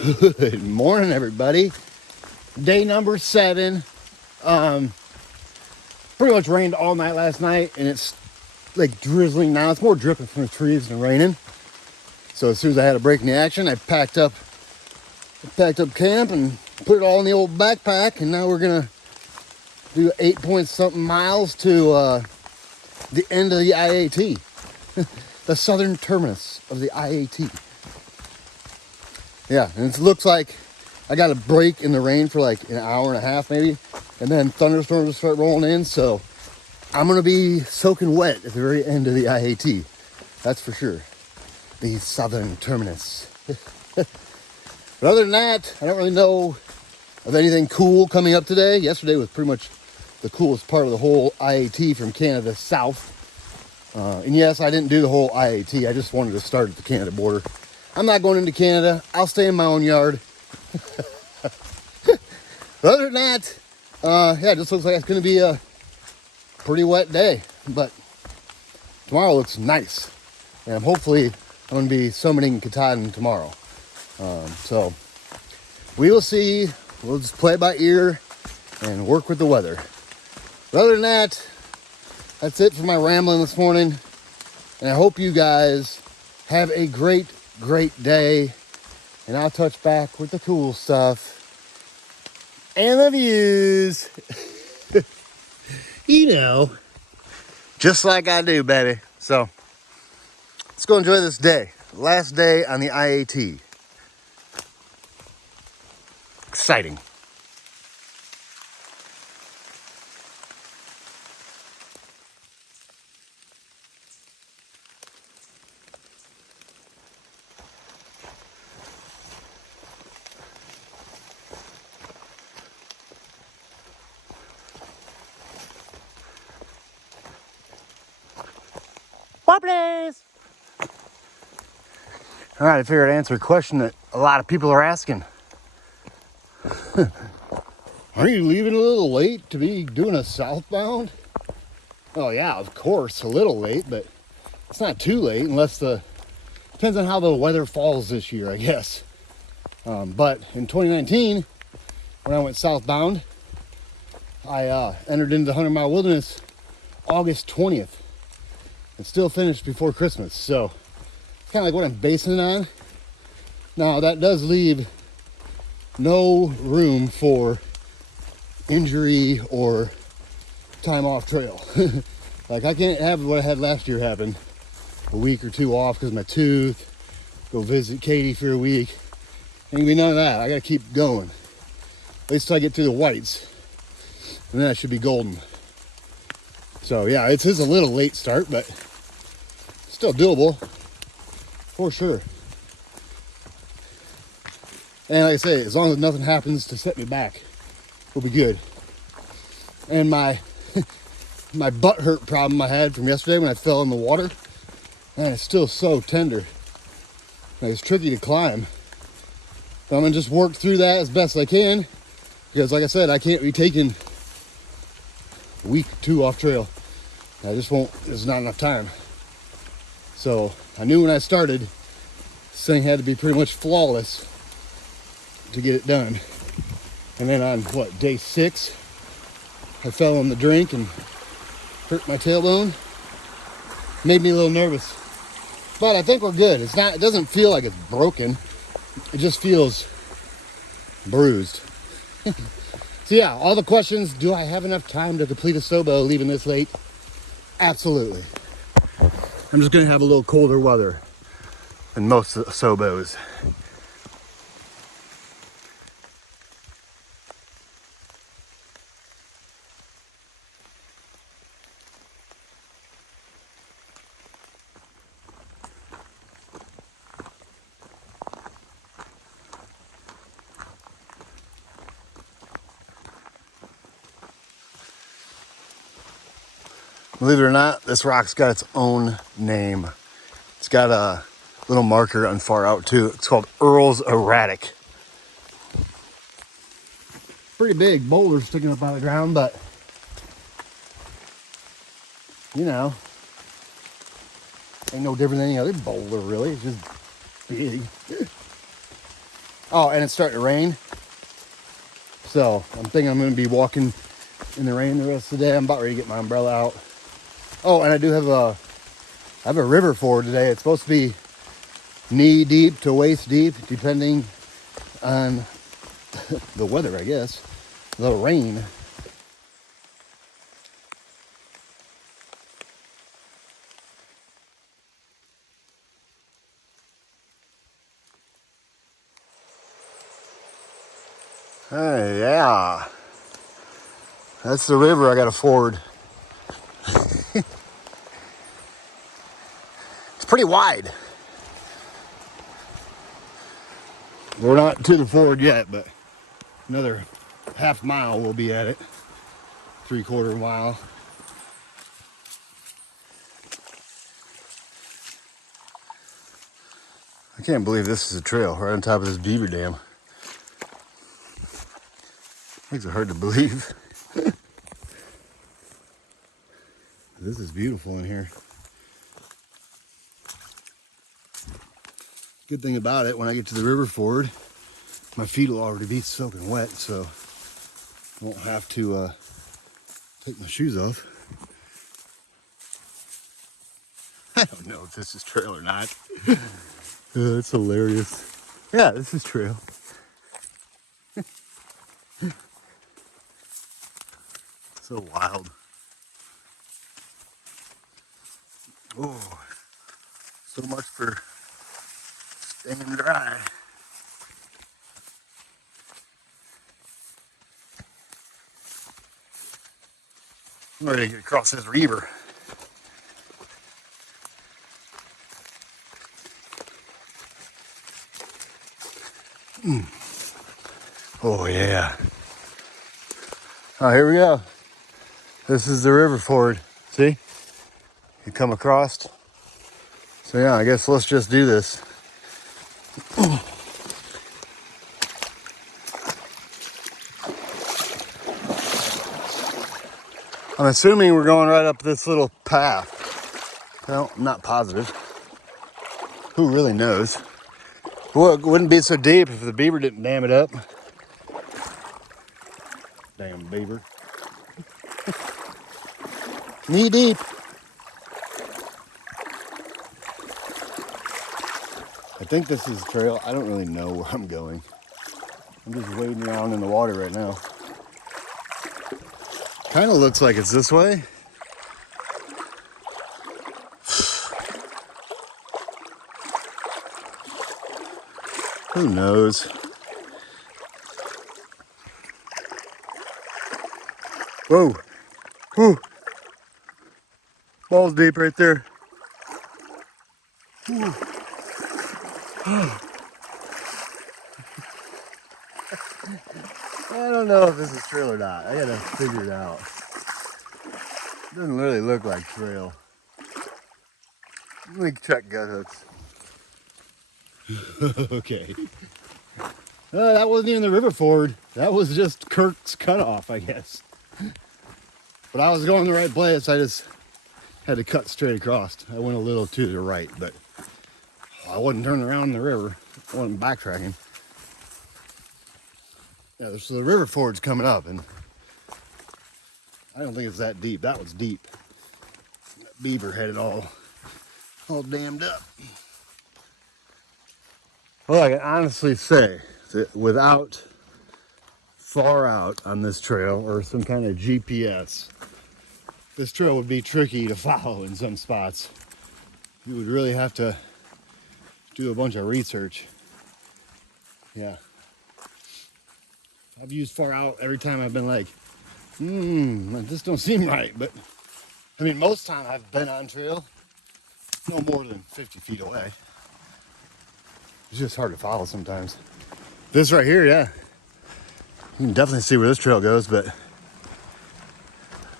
Good morning, everybody. Day number 7. Pretty much rained all night last night, and it's like drizzling now. It's more dripping from the trees than raining. So as soon as I had a break in the action, I packed up camp and put it all in the old backpack, and now we're gonna do 8 point something miles to the end of the IAT, the southern terminus of the IAT. Yeah, and it looks like I got a break in the rain for like an hour and a half maybe, and then thunderstorms start rolling in, so I'm gonna be soaking wet at the very end of the IAT. That's for sure. The southern terminus. But other than that, I don't really know of anything cool coming up today. Yesterday was pretty much the coolest part of the whole IAT from Canada south. And yes, I didn't do the whole IAT. I just wanted to start at the Canada border. I'm not going into Canada. I'll stay in my own yard. But other than that, yeah, it just looks like it's going to be a pretty wet day. But tomorrow looks nice. And hopefully I'm going to be summiting Katahdin tomorrow. So we will see. We'll just play it by ear and work with the weather. But other than that, that's it for my rambling this morning. And I hope you guys have a great day. And I'll touch back with the cool stuff and the views. You know, just like I do, baby. So let's go enjoy this day. Last day on the IAT. Exciting. Wobblies! All right, I figured I'd answer a question that a lot of people are asking. Are you leaving a little late to be doing a southbound? Oh yeah, of course, a little late, but it's not too late unless depends on how the weather falls this year, I guess. But in 2019, when I went southbound, I entered into the 100-mile wilderness August 20th and still finished before Christmas. So it's kind of like what I'm basing it on. Now that does leave no room for injury or time off trail. Like I can't have what I had last year happen, a week or two off because of my tooth, go visit Katie for a week. Ain't gonna be none of that. I gotta keep going. At least till I get through the whites. And then I should be golden. So yeah, it is a little late start, but still doable. For sure. And like I say, as long as nothing happens to set me back, we'll be good. And my butt hurt problem I had from yesterday when I fell in the water, man, it's still so tender. Like, it's tricky to climb. But I'm gonna just work through that as best I can, because like I said, I can't be taking a week or two off trail. I just won't, there's not enough time. So I knew when I started, this thing had to be pretty much flawless to get it done. And then on day 6, I fell in the drink and hurt my tailbone. Made me a little nervous. But I think we're good. It doesn't feel like it's broken. It just feels bruised. So yeah, all the questions, do I have enough time to complete a Sobo leaving this late? Absolutely. I'm just gonna have a little colder weather than most of the Sobos. Believe it or not, this rock's got its own name. It's got a little marker on far out too. It's called Earl's Erratic. Pretty big boulder sticking up out of the ground, but you know, ain't no different than any other boulder really. It's just big. Oh, and it's starting to rain. So I'm thinking I'm going to be walking in the rain the rest of the day. I'm about ready to get my umbrella out. Oh, and I do have a river ford today. It's supposed to be knee deep to waist deep, depending on the weather, I guess. The rain. Hey, yeah. That's the river I got to ford. It's pretty wide. We're not to the ford yet, but another half mile we'll be at it. 3/4 mile. I can't believe this is a trail right on top of this beaver dam. Makes it hard to believe. This is beautiful in here. Good thing about it, when I get to the river ford, my feet will already be soaking wet, so I won't have to take my shoes off. I don't know if this is trail or not. It's hilarious. Yeah, this is trail. So wild. Oh, so much for staying dry. I'm ready to get across this river. Oh yeah. Oh, here we go. This is the river ford. See? You come across. So yeah, I guess let's just do this. I'm assuming we're going right up this little path. Well, I'm not positive. Who really knows? Well, it wouldn't be so deep if the beaver didn't dam it up. Damn beaver. Knee deep. I think this is a trail. I don't really know where I'm going. I'm just wading around in the water right now. Kind of looks like it's this way. Who knows? Whoa. Whew. Balls deep right there. I don't know if this is trail or not. I gotta figure it out. It doesn't really look like trail. Let me check gut hooks. Okay. That wasn't even the river ford. That was just Kirk's cutoff, I guess. But I was going the right place. I just had to cut straight across. I went a little to the right, but I wasn't turning around in the river. I wasn't backtracking. Yeah, so the river ford's coming up, and I don't think it's that deep. That was deep. That beaver had it all dammed up. Well, I can honestly say that without far out on this trail or some kind of GPS, this trail would be tricky to follow in some spots. You would really have to do a bunch of research. Yeah. I've used far out every time I've been like, this don't seem right. But I mean, most time I've been on trail no more than 50 feet away. It's just hard to follow sometimes. This right here, yeah. You can definitely see where this trail goes, but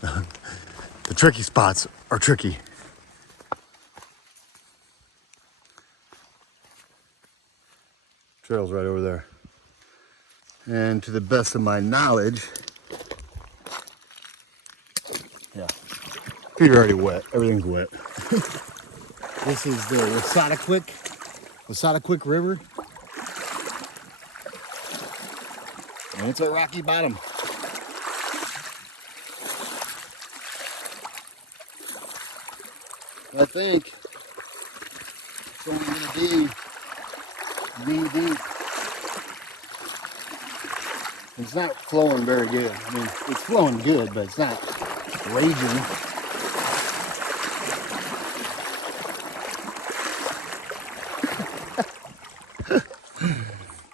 the tricky spots are tricky. Trail's right over there. And to the best of my knowledge, yeah, feet are already wet. Everything's wet. This is the Wasataquick River. And it's a rocky bottom. I think it's only going to be knee deep. It's not flowing very good. I mean, it's flowing good, but it's not raging.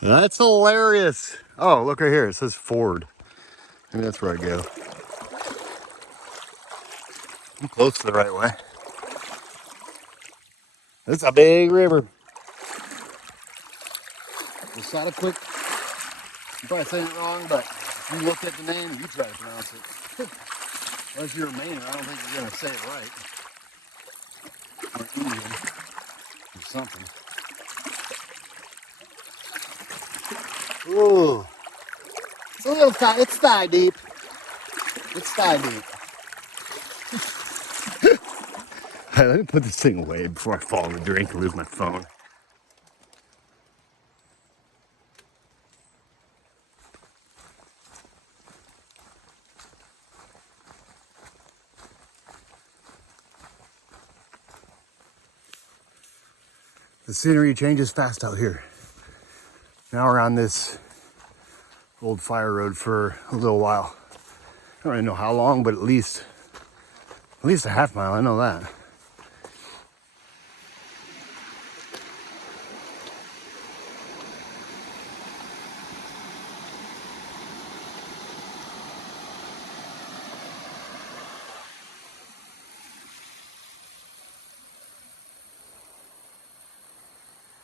That's hilarious. Oh, look right here. It says Ford. Maybe that's where I go. I'm close to the right way. It's a big river. It's not a quick. I'm probably saying it wrong, but if you look at the name, you try to pronounce it. Unless you're a Mainer, I don't think you're going to say it right. Or Indian. Or something. Ooh. It's a little thigh. It's thigh deep. It's thigh deep. All right, let me put this thing away before I fall in the drink and lose my phone. The scenery changes fast out here. Now we're on this old fire road for a little while. I don't really know how long, but at least a half mile. I know that.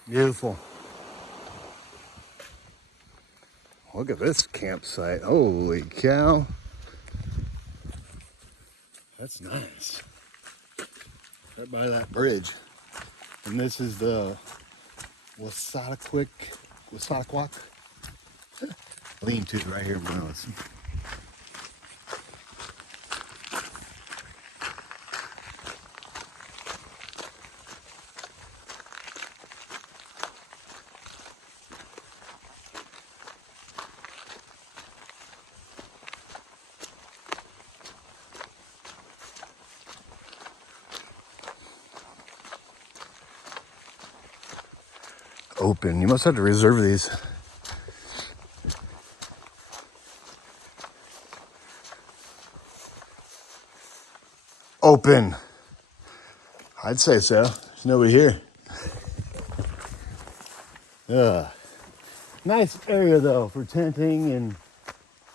Beautiful. Look at this campsite. Holy cow. That's nice. Right by that bridge. And this is the Wasataquik lean-to right here in Willis. Open. You must have to reserve these. Open. I'd say so. There's nobody here. Nice area though for tenting, and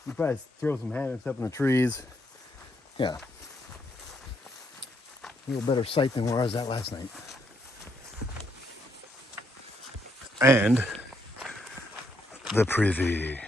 you probably throw some hammocks up in the trees. Yeah. A little better sight than where I was at last night. And the privy.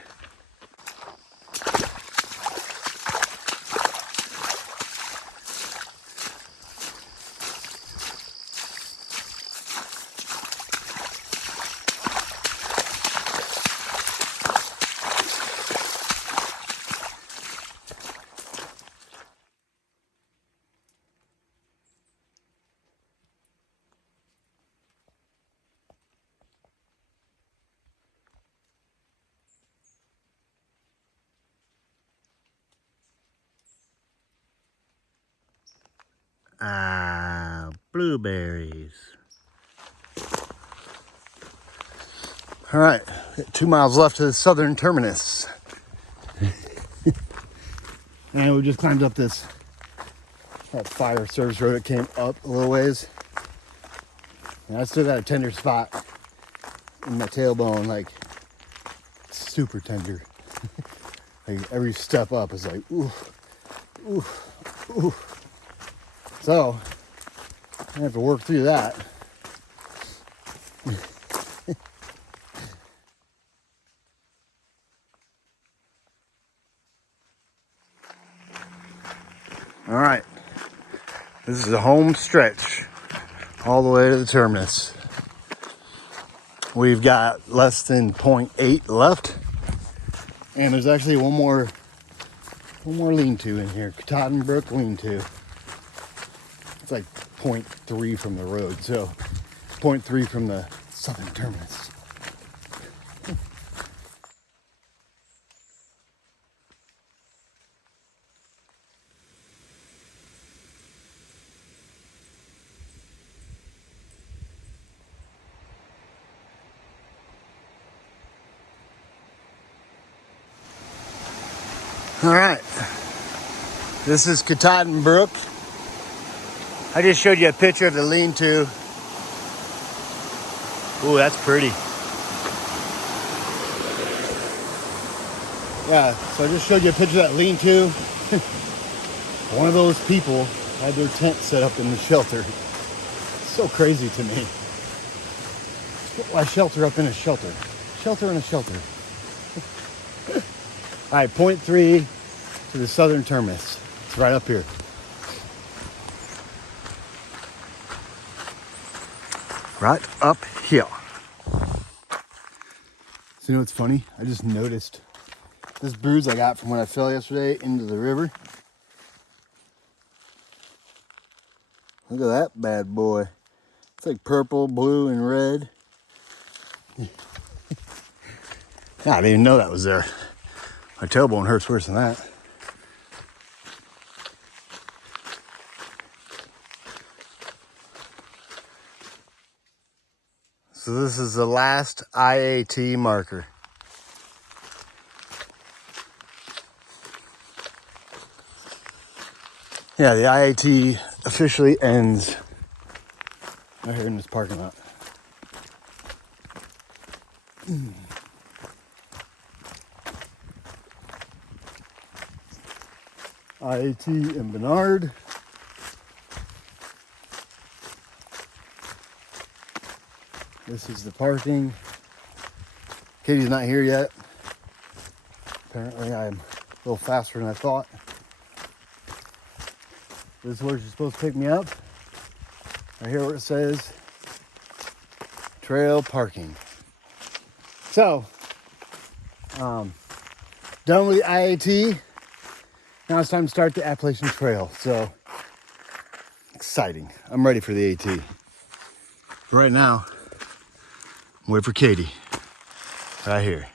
Blueberries. All right, 2 miles left to the southern terminus. And we just climbed up that fire service road. It came up a little ways. And I still got a tender spot in my tailbone, like super tender. Like every step up is like, ooh, ooh, ooh. So I have to work through that. All right, this is a home stretch all the way to the terminus. We've got less than 0.8 left, and there's actually one more lean-to in here, Tottenbrook lean-to. It's like 0.3 from the road, so 0.3 from the southern terminus. All right, this is Katahdin Brook. I just showed you a picture of the lean-to. Ooh, that's pretty. Yeah, so I just showed you a picture of that lean-to. One of those people had their tent set up in the shelter. It's so crazy to me. Why shelter up in a shelter? Shelter in a shelter. All right, point 3 to the southern terminus. It's right up here. Right up here. So you know what's funny? I just noticed this bruise I got from when I fell yesterday into the river. Look at that bad boy. It's like purple, blue, and red. I didn't even know that was there. My tailbone hurts worse than that. So this is the last IAT marker. Yeah, the IAT officially ends right here in this parking lot. IAT and Bernard. This is the parking. Katie's not here yet. Apparently I'm a little faster than I thought. This is where she's supposed to pick me up. Right here where it says trail parking. So, done with the IAT. Now it's time to start the Appalachian Trail. So, exciting. I'm ready for the AT. Right now, I'm waiting for Katie. Right here.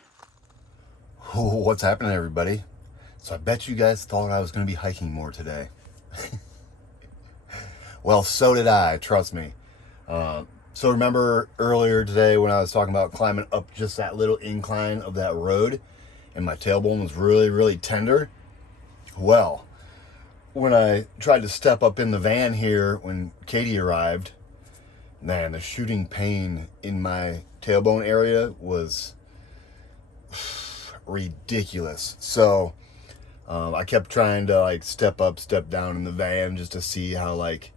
Oh, what's happening, everybody? So I bet you guys thought I was going to be hiking more today. Well, so did I, trust me. So remember earlier today when I was talking about climbing up just that little incline of that road and my tailbone was really, really tender? Well, when I tried to step up in the van here when Katie arrived, man, the shooting pain in my tailbone area was ridiculous. So I kept trying to like step up, step down in the van just to see how like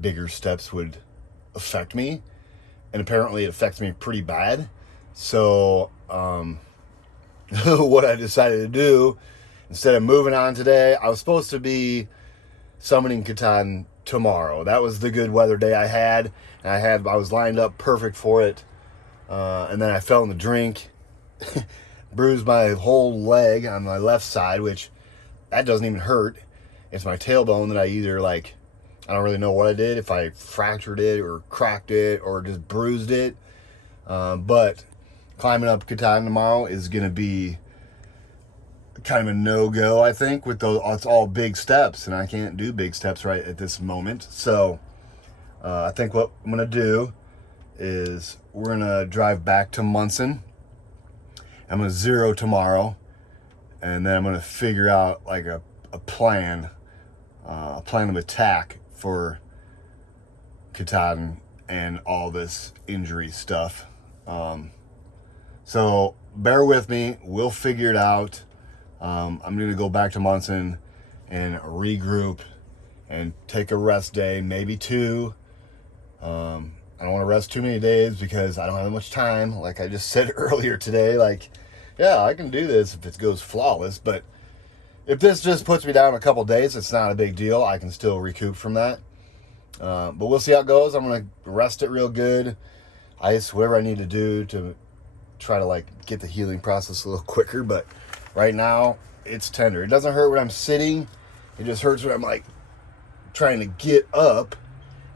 bigger steps would affect me, and apparently it affects me pretty bad. So what I decided to do, instead of moving on today, I was supposed to be summiting Katahdin tomorrow. That was the good weather day I had, and I was lined up perfect for it, and then I fell in the drink, bruised my whole leg on my left side, which that doesn't even hurt. It's my tailbone that I either like, I don't really know what I did, if I fractured it or cracked it or just bruised it. But climbing up Katahdin tomorrow is going to be kind of a no-go, I think, with those. It's all big steps, and I can't do big steps right at this moment. So I think what I'm going to do is we're going to drive back to Munson. I'm going to zero tomorrow, and then I'm going to figure out like a plan of attack for Katahdin and all this injury stuff. So bear with me. We'll figure it out. I'm going to go back to Munson and regroup and take a rest day, maybe 2. I don't want to rest too many days because I don't have that much time. Like I just said earlier today, like, yeah, I can do this if it goes flawless, but if this just puts me down a couple days, it's not a big deal. I can still recoup from that. But we'll see how it goes. I'm going to rest it real good. Ice, whatever I need to do to try to like get the healing process a little quicker. But right now, it's tender. It doesn't hurt when I'm sitting. It just hurts when I'm like trying to get up.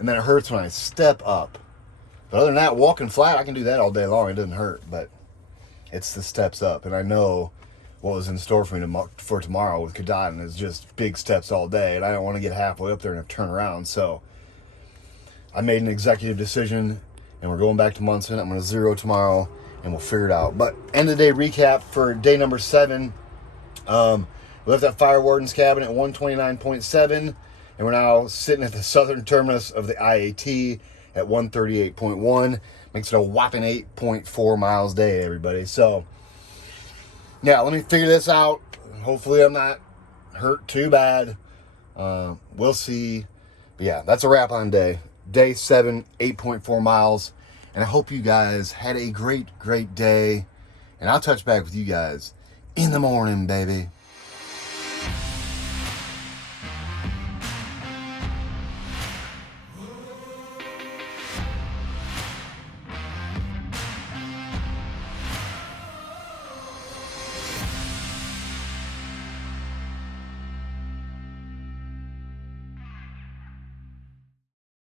And then it hurts when I step up. But other than that, walking flat, I can do that all day long. It doesn't hurt. But it's the steps up. And I know what was in store for me for tomorrow with Katahdin is just big steps all day, and I don't want to get halfway up there and have to turn around. So I made an executive decision, and we're going back to Munson. I'm going to zero tomorrow, and we'll figure it out. But end of the day recap for day number 7. We left that fire warden's cabin at 129.7, and we're now sitting at the southern terminus of the IAT at 138.1. Makes it a whopping 8.4 miles a day, everybody. So, yeah, let me figure this out. Hopefully I'm not hurt too bad. We'll see. But yeah, that's a wrap on day 7, 8.4 miles. And I hope you guys had a great day. And I'll touch back with you guys in the morning, baby.